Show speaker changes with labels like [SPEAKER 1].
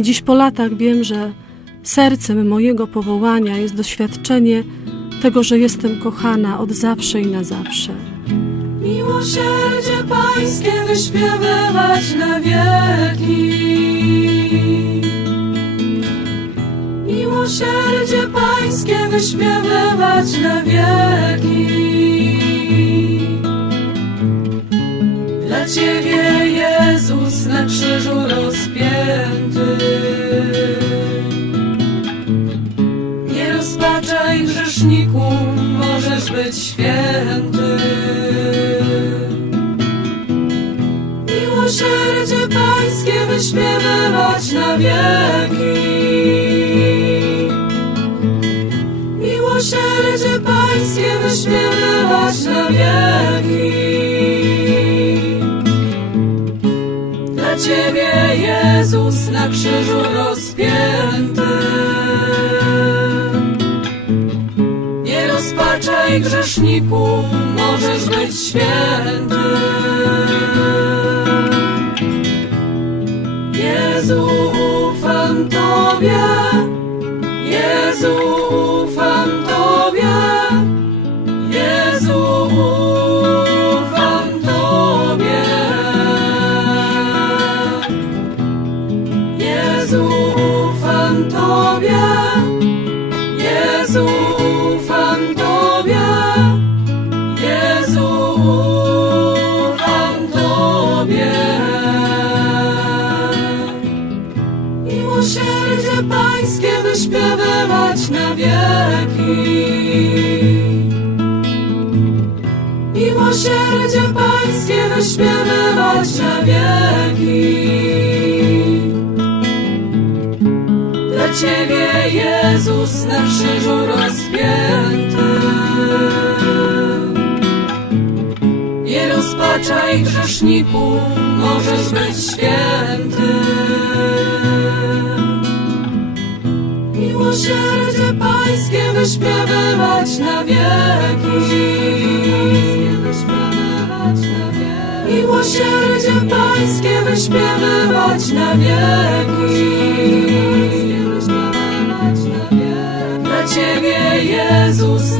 [SPEAKER 1] I dziś po latach wiem, że sercem mojego powołania jest doświadczenie tego, że jestem kochana od zawsze i na zawsze.
[SPEAKER 2] Miłosierdzie Pańskie wyśpiewywać na wieki. Miłosierdzie Pańskie wyśpiewywać na wieki. Dla Ciebie być święty. Miłosierdzie Pańskie wyśpiewywać na wieki. Miłosierdzie Pańskie wyśpiewywać na wieki. Dla Ciebie Jezus na krzyżu rozpięty. Grzeszniku, możesz być święty. Jezu, ufam Tobie. Jezu, ufam Tobie. Jezu, ufam Tobie. Jezu, ufam Tobie. Pańskie wyśpiewywać na wieki. Miłosierdzie Pańskie wyśpiewywać na wieki. Dla Ciebie Jezus na krzyżu rozpięty. Nie rozpaczaj grzeszniku, możesz być święty. Miłosierdzie Pańskie wyśpiewywać na wieki. Miłosierdzie Pańskie wyśpiewywać na wieki. Dla Ciebie Jezus